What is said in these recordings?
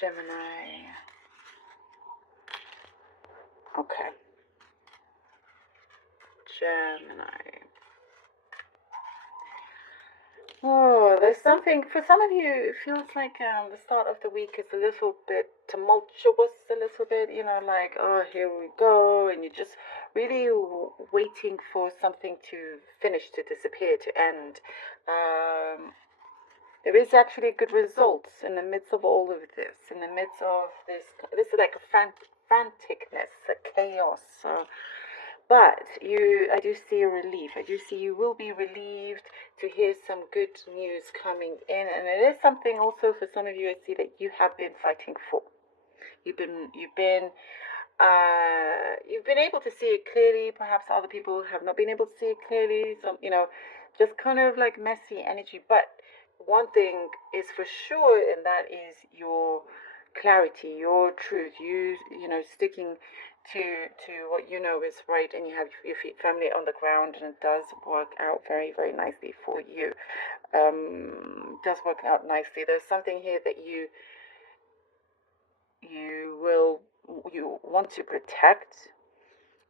Gemini. Okay. Gemini. Oh, there's something, for some of you, it feels like the start of the week is a little bit tumultuous, a little bit, like, oh, here we go. And you're just really waiting for something to finish, to disappear, to end. There is actually good results in the midst of all of this, in the midst of this is like a franticness, a chaos. So, but I do see a relief. I do see you will be relieved to hear some good news coming in, and it is something also for some of you. I see that you have been fighting for. You've been able to see it clearly. Perhaps other people have not been able to see it clearly. Some, just kind of like messy energy. But one thing is for sure, and that is your clarity, your truth. Sticking to what you know is right, and you have your feet firmly on the ground, and it does work out very, very nicely for you. Does work out nicely. There's something here that you want to protect.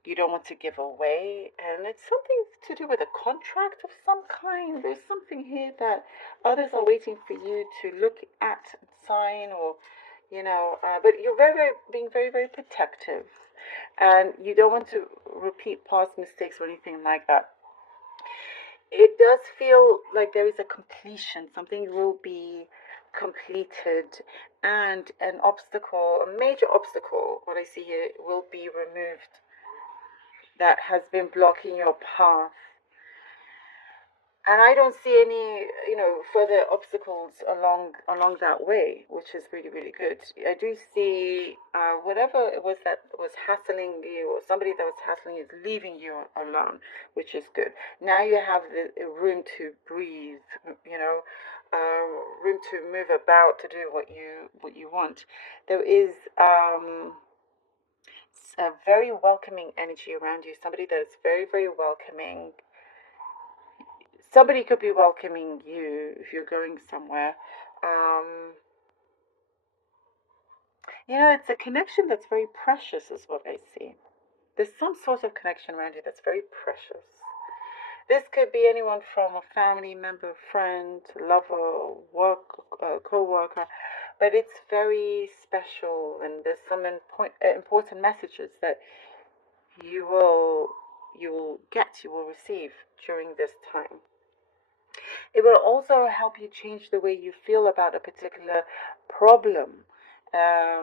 You don't want to give away, and it's something to do with a contract of some kind. There's something here that others are waiting for you to look at and sign, or but you're being very, very protective, and you don't want to repeat past mistakes or anything like that. It does feel like there is a completion. Something will be completed, and an obstacle, a major obstacle, what I see here, will be removed that has been blocking your path. And I don't see any, further obstacles along that way, which is really, really good. I do see whatever it was that was hassling you, or somebody that was hassling you, is leaving you alone, which is good. Now you have the room to breathe, room to move about, to do what you want. There is a very welcoming energy around you. Somebody that is very, very welcoming. Somebody could be welcoming you if you're going somewhere. It's a connection that's very precious, is what I see. There's some sort of connection around you that's very precious. This could be anyone from a family member, friend, lover, co-worker, but it's very special, and there's some important messages that you will receive during this time. It will also help you change the way you feel about a particular problem that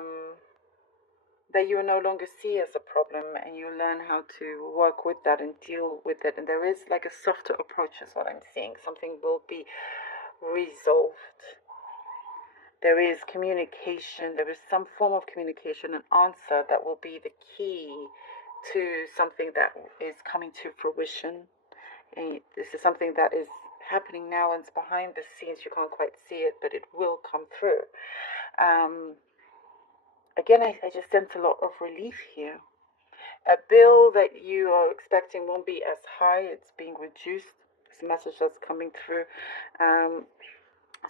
you no longer see as a problem, and you learn how to work with that and deal with it. And there is like a softer approach, is what I'm seeing. Something will be resolved. There is communication. There is some form of communication, an answer that will be the key to something that is coming to fruition. And this is something that is happening now, and it's behind the scenes. You can't quite see it, but it will come through. Again, I just sense a lot of relief here. A bill that you are expecting won't be as high. It's being reduced. This message that's coming through.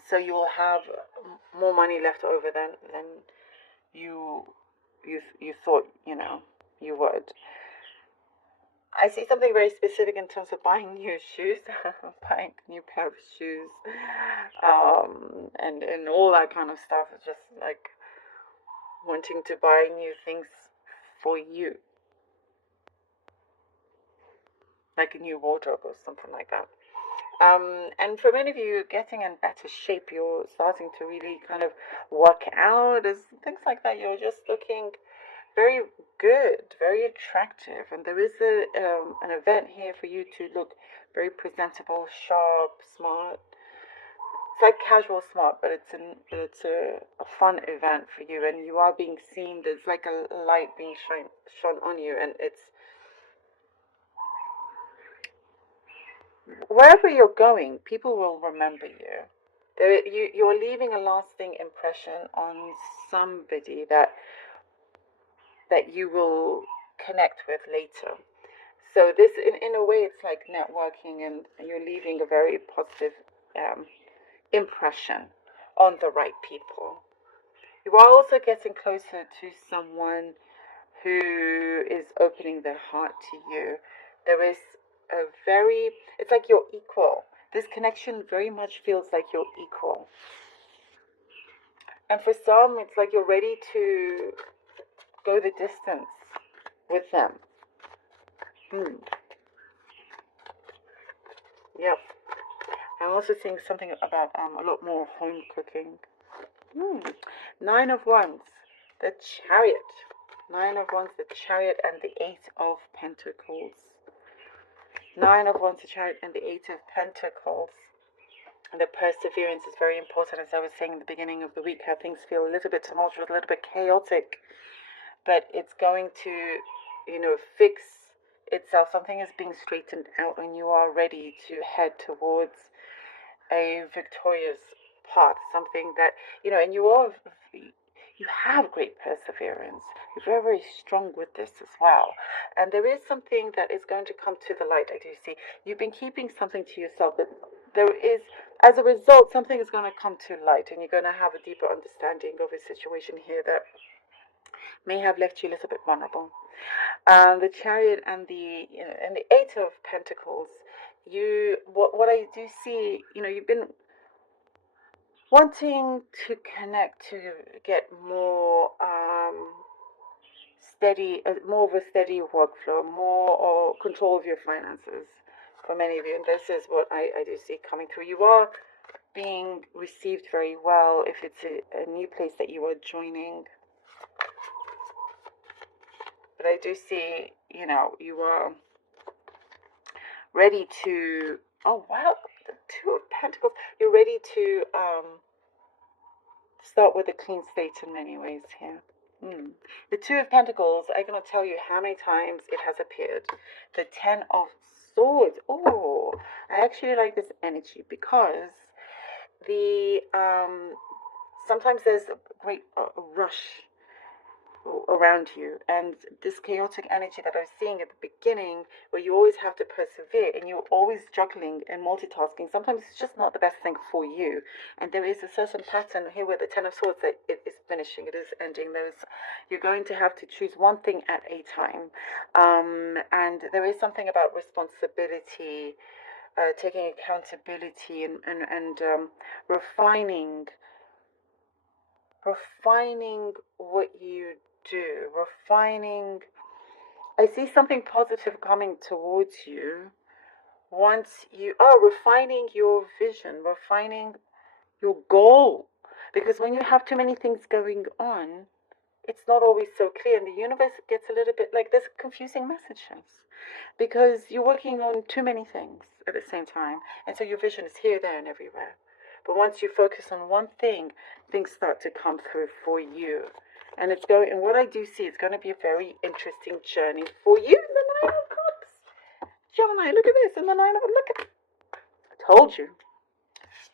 So you will have more money left over than you thought you would. I see something very specific in terms of buying new shoes, buying a new pair of shoes, and all that kind of stuff. It's just like wanting to buy new things for you, like a new wardrobe or something like that. And for many of you, getting in better shape, you're starting to really kind of work out, as things like that. You're just looking very good, very attractive, and there is an event here for you to look very presentable, sharp, smart. It's like casual smart, but it's a fun event for you, and you are being seen. There's like a light being shone on you, and it's wherever you're going, people will remember you. You're leaving a lasting impression on somebody that you will connect with later. So this, in a way, it's like networking, and you're leaving a very positive impression on the right people. You are also getting closer to someone who is opening their heart to you. There is it's like you're equal. This connection very much feels like you're equal. And for some, it's like you're ready to go the distance with them. Yep. I'm also seeing something about a lot more home cooking. 9 of Wands, the Chariot. 9 of Wands, the Chariot, and the 8 of Pentacles. 9 of Wands, the Chariot, and the 8 of Pentacles. And the perseverance is very important, as I was saying in the beginning of the week, how things feel a little bit tumultuous, a little bit chaotic. But it's going to, fix itself. Something is being straightened out, and you are ready to head towards a victorious path. Something that, and you have great perseverance. You're very, very strong with this as well. And there is something that is going to come to the light. I do see you've been keeping something to yourself, but there is, as a result, something is going to come to light, and you're going to have a deeper understanding of a situation here that may have left you a little bit vulnerable. The Chariot and the 8 of Pentacles. What I do see, you've been wanting to connect, to get more more of a steady workflow, more control of your finances for many of you. And this is what I do see coming through. You are being received very well if it's a new place that you are joining. But I do see, you are ready to, oh wow, the 2 of Pentacles. You're ready to start with a clean slate in many ways here. The 2 of Pentacles, I cannot tell you how many times it has appeared. The 10 of Swords. Oh, I actually like this energy because sometimes there's a great rush around you, and this chaotic energy that I was seeing at the beginning, where you always have to persevere and you're always juggling and multitasking. Sometimes it's just not the best thing for you, and there is a certain pattern here with the 10 of Swords that it is finishing, it is ending. You're going to have to choose one thing at a time, and there is something about responsibility, taking accountability, and refining what you do, I see something positive coming towards you once you are refining your vision, refining your goal, because when you have too many things going on, it's not always so clear, and the universe gets a little bit like there's confusing messages because you're working on too many things at the same time, and so your vision is here, there, and everywhere. But once you focus on one thing, things start to come through for you. And what I do see is going to be a very interesting journey for you. The 9 of Cups. Gemini, look at this. And the 9 of, look at,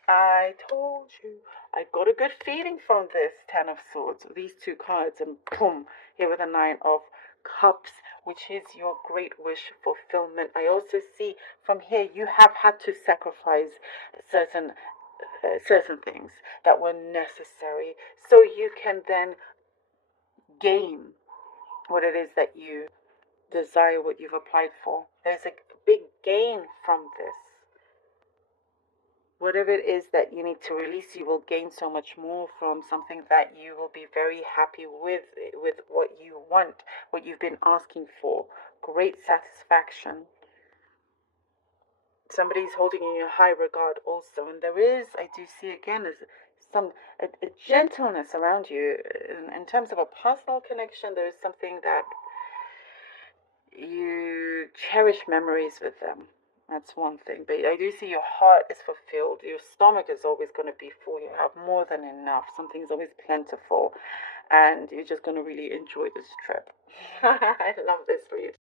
I told you. I got a good feeling from this 10 of Swords, these 2 cards, and boom, here with the 9 of Cups, which is your great wish fulfillment. I also see from here you have had to sacrifice certain things that were necessary so you can then gain what it is that you desire, what you've applied for. There's a big gain from this. Whatever it is that you need to release, you will gain so much more from something that you will be very happy with what you want, what you've been asking for. Great satisfaction. Somebody's holding you in a high regard also, and there is, I do see again, is a gentleness around you. In terms of a personal connection, there is something that you cherish memories with them. That's one thing. But I do see your heart is fulfilled. Your stomach is always going to be full. You have more than enough. Something's always plentiful, and you're just going to really enjoy this trip. I love this for you.